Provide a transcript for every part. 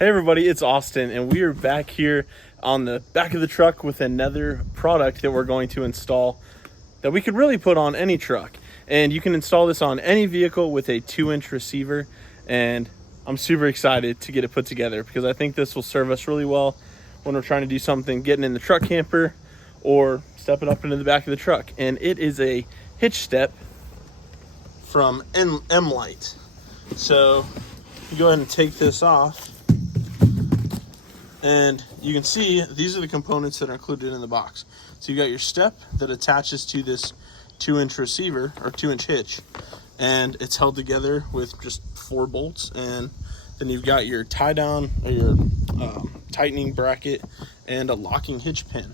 Hey everybody, it's Austin, and we are back here on the back of the truck with another product that we're going to install that we could really put on any truck. And you can install this on any vehicle with a 2-inch receiver, and I'm super excited to get it put together because I think this will serve us really well when we're trying to do something getting in the truck camper or stepping up into the back of the truck. And it is a hitch step from Nlight. So you go ahead and take this off. And you can see these are the components that are included in the box. So you got your step that attaches to this 2-inch receiver or 2-inch hitch, and it's held together with just 4 bolts. And then you've got your tie down or your tightening bracket and a locking hitch pin.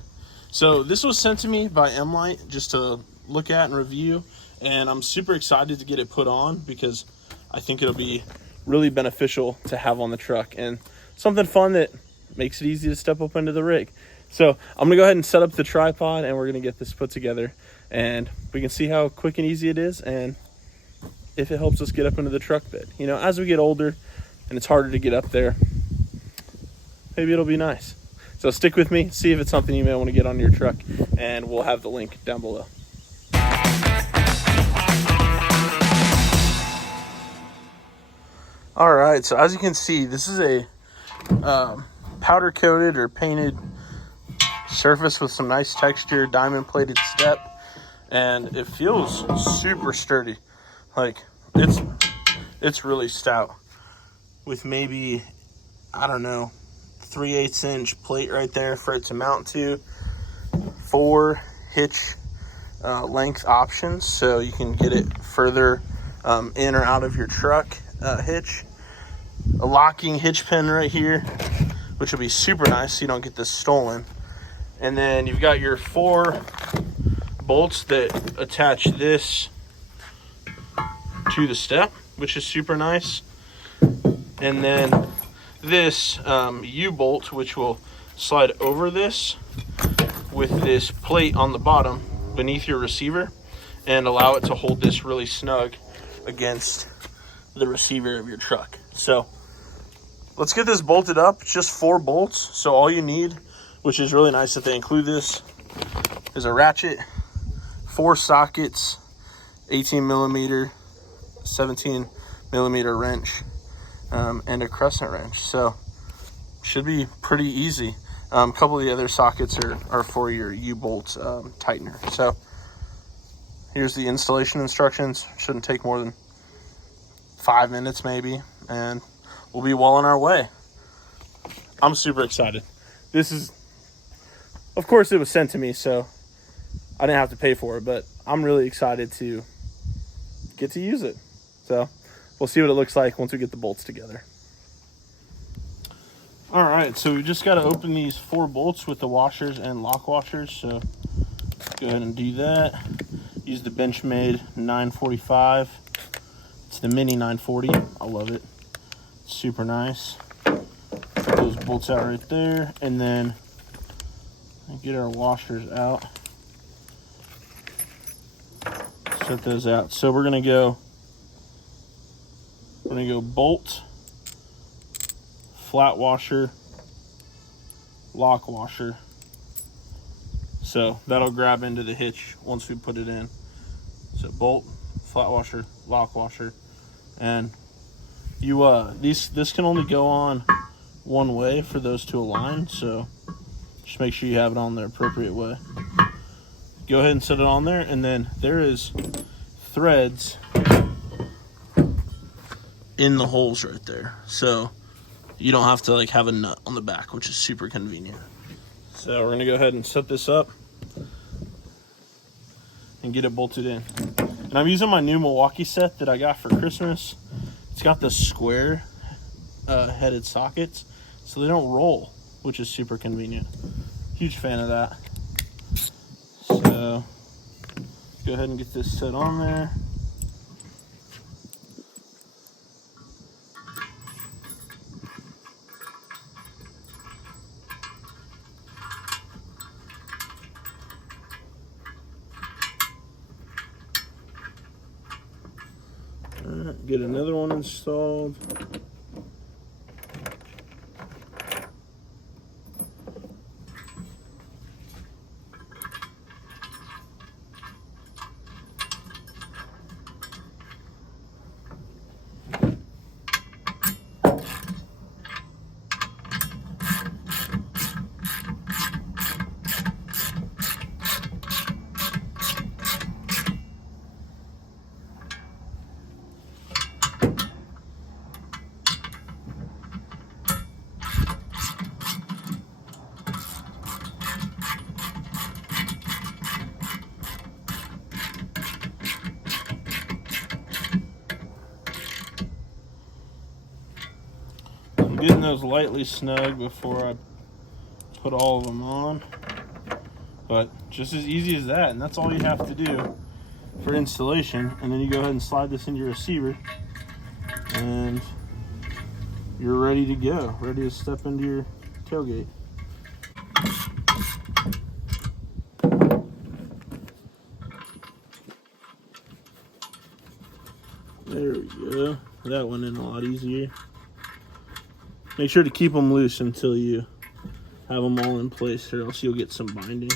So this was sent to me by Nlight just to look at and review, and I'm super excited to get it put on because I think it'll be really beneficial to have on the truck and something fun that makes it easy to step up into the rig. So I'm gonna go ahead and set up the tripod, and we're gonna get this put together, and we can see how quick and easy it is and if it helps us get up into the truck bed. You know, as we get older and it's harder to get up there, maybe it'll be nice. So stick with me, see if it's something you may want to get on your truck, and we'll have the link down below. All right, so as you can see, this is a powder coated or painted surface with some nice texture, diamond plated step, and it feels super sturdy. Like it's really stout, with maybe, I don't know, 3/8 inch plate right there for it to mount to, 4 hitch length options so you can get it further in or out of your truck hitch, a locking hitch pin right here, which will be super nice so you don't get this stolen. And then you've got your 4 bolts that attach this to the step, which is super nice. And then this U-bolt, which will slide over this with this plate on the bottom beneath your receiver and allow it to hold this really snug against the receiver of your truck. So let's get this bolted up. It's just 4 bolts. So all you need, which is really nice that they include this, is a ratchet, 4 sockets, 18 millimeter, 17 millimeter wrench, and a crescent wrench. So should be pretty easy. A couple of the other sockets are for your U-bolt tightener. So here's the installation instructions. Shouldn't take more than 5 minutes maybe, and we'll be well on our way. I'm super excited. This is, of course, it was sent to me, so I didn't have to pay for it, but I'm really excited to get to use it. So we'll see what it looks like once we get the bolts together. All right, so we just got to open these 4 bolts with the washers and lock washers. So go ahead and do that. Use the Benchmade 945. It's the mini 940. I love it. It's super nice. Put those bolts out right there, and then get our washers out. Set those out. So we're gonna go bolt, flat washer, lock washer. So that'll grab into the hitch once we put it in. So bolt, flat washer, lock washer, and this can only go on one way for those to align. So just make sure you have it on the appropriate way. Go ahead and set it on there, and then there is threads in the holes right there, so you don't have to like have a nut on the back, which is super convenient. So we're gonna go ahead and set this up and get it bolted in. And I'm using my new Milwaukee set that I got for Christmas. It's got the square headed sockets, so they don't roll, which is super convenient. Huge fan of that. So go ahead and get this set on there. Get another one installed. getting those lightly snug before I put all of them on. But just as easy as that, and that's all you have to do for installation. And then you go ahead and slide this into your receiver, and you're ready to go, ready to step into your tailgate. There we go. That went in a lot easier. Make sure to keep them loose until you have them all in place, or else you'll get some binding.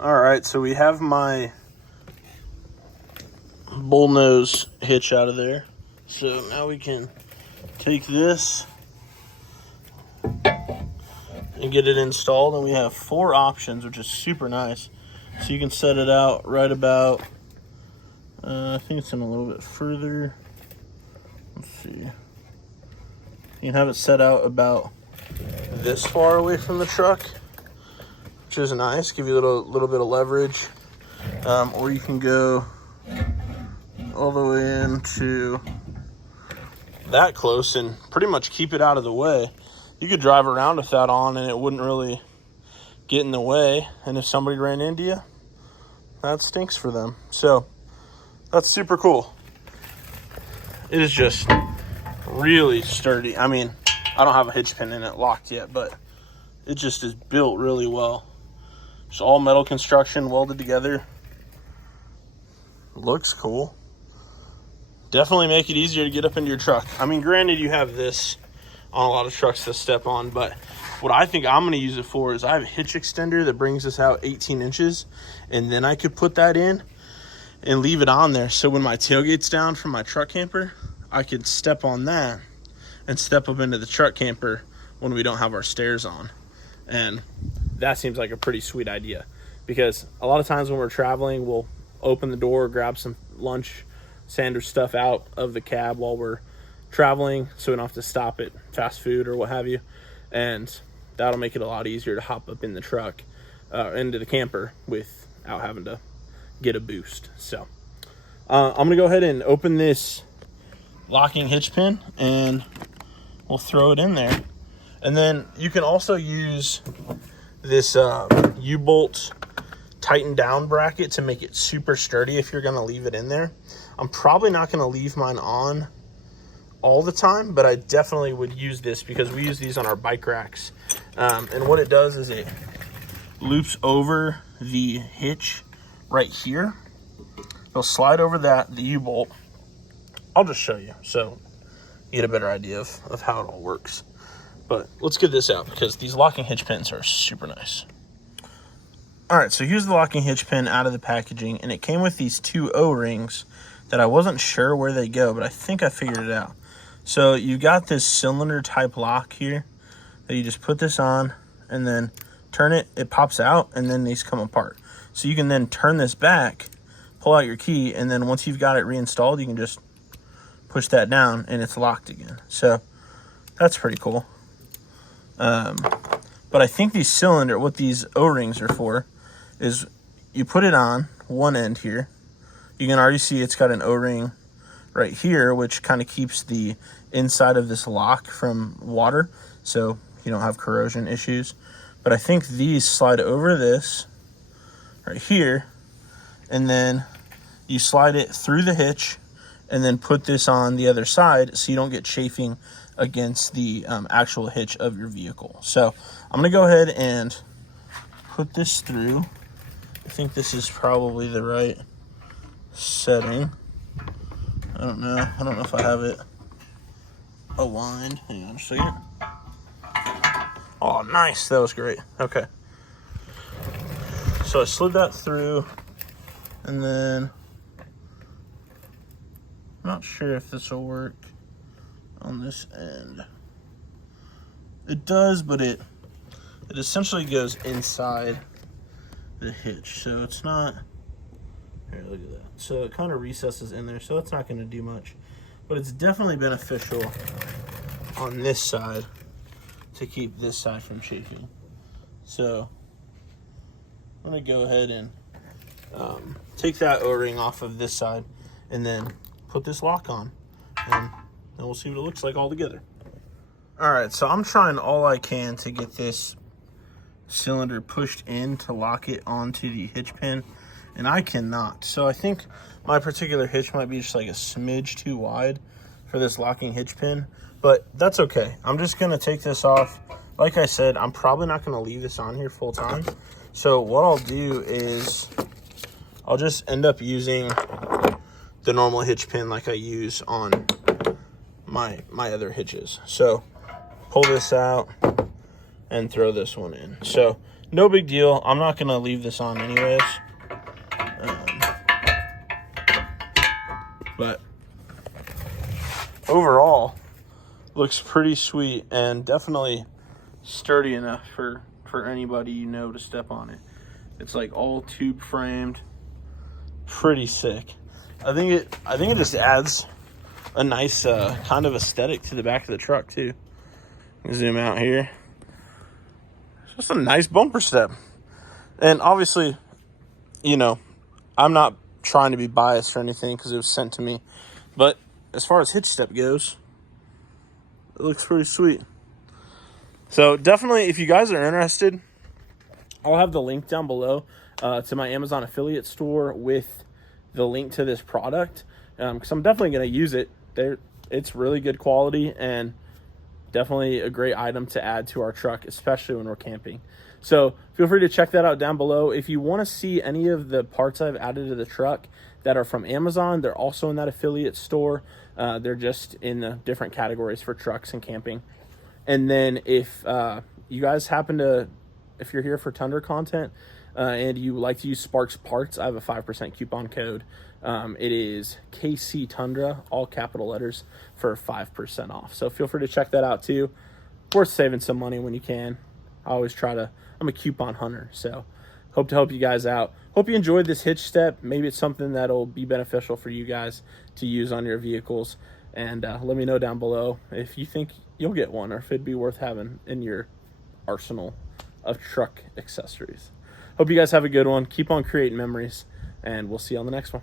All right, so we have my bullnose hitch out of there. So now we can take this and get it installed, and we have 4 options, which is super nice. So you can set it out right about, I think it's in a little bit further. Let's see. You can have it set out about this far away from the truck, which is nice, give you a little bit of leverage. Or you can go all the way into that close and pretty much keep it out of the way. You could drive around with that on and it wouldn't really get in the way. And if somebody ran into you, that stinks for them. So that's super cool. It is just really sturdy. I mean, I don't have a hitch pin in it locked yet, but it just is built really well. It's all metal construction welded together. Looks cool. Definitely make it easier to get up into your truck. I mean, granted, you have this on a lot of trucks to step on, but what I think I'm going to use it for is I have a hitch extender that brings this out 18 inches, and then I could put that in and leave it on there. So when my tailgate's down from my truck camper, I could step on that and step up into the truck camper when we don't have our stairs on. And that seems like a pretty sweet idea, because a lot of times when we're traveling, we'll open the door, grab some lunch, sandwich stuff out of the cab while we're traveling, so we don't have to stop at fast food or what have you. And that'll make it a lot easier to hop up in the truck, into the camper, without having to get a boost. So I'm gonna go ahead and open this locking hitch pin and we'll throw it in there. And then you can also use this U-bolt tighten down bracket to make it super sturdy if you're gonna leave it in there. I'm probably not gonna leave mine on all the time, but I definitely would use this because we use these on our bike racks. And what it does is it loops over the hitch right here. It'll slide over that, the U-bolt. I'll just show you so you get a better idea of how it all works. But let's get this out because these locking hitch pins are super nice. All right, so here's the locking hitch pin out of the packaging, and it came with these 2 O-rings that I wasn't sure where they go, but I think I figured it out. So you got this cylinder type lock here that you just put this on and then turn it, it pops out, and then these come apart. So you can then turn this back, pull out your key, and then once you've got it reinstalled, you can just push that down and it's locked again. So that's pretty cool. But I think these what these O-rings are for is you put it on one end here. You can already see it's got an O-ring right here, which kind of keeps the inside of this lock from water, so you don't have corrosion issues. But I think these slide over this right here, and then you slide it through the hitch and then put this on the other side so you don't get chafing against the actual hitch of your vehicle. So I'm gonna go ahead and put this through. I think this is probably the right setting. I don't know if I have it aligned. Hang on a second. Oh, nice, that was great. Okay, so I slid that through, and then I'm not sure if this will work on this end. It does, but it essentially goes inside the hitch, so it's not, here, look at that. So it kind of recesses in there, so it's not going to do much, but it's definitely beneficial on this side to keep this side from chafing. So I'm going to go ahead and take that O-ring off of this side, and then put this lock on, and then we'll see what it looks like all together. All right, so I'm trying all I can to get this cylinder pushed in to lock it onto the hitch pin, and I cannot. So I think my particular hitch might be just like a smidge too wide for this locking hitch pin, but that's okay. I'm just gonna take this off. Like I said, I'm probably not gonna leave this on here full time. So what I'll do is I'll just end up using the normal hitch pin like I use on my other hitches. So pull this out and throw this one in. So no big deal. I'm not gonna leave this on anyways. But overall, looks pretty sweet and definitely sturdy enough for anybody you know to step on it. It's like all tube framed, pretty sick. I think it just adds a nice kind of aesthetic to the back of the truck too. Zoom out here. It's just a nice bumper step. And obviously, you know, I'm not trying to be biased or anything because it was sent to me, but as far as hitch step goes, it looks pretty sweet. So definitely, if you guys are interested, I'll have the link down below to my Amazon affiliate store with the link to this product, because I'm definitely going to use it. It's really good quality and definitely a great item to add to our truck, especially when we're camping. So feel free to check that out down below. If you want to see any of the parts I've added to the truck that are from Amazon, they're also in that affiliate store. They're just in the different categories for trucks and camping. And then if you guys happen to, if you're here for Tundra content and you like to use Sparks Parts, I have a 5% coupon code. It is KC Tundra, all capital letters, for 5% off. So feel free to check that out too. Worth saving some money when you can. I always try to, I'm a coupon hunter, so hope to help you guys out. Hope you enjoyed this hitch step. Maybe it's something that'll be beneficial for you guys to use on your vehicles. And let me know down below if you think you'll get one or if it'd be worth having in your arsenal of truck accessories. Hope you guys have a good one. Keep on creating memories, and we'll see you on the next one.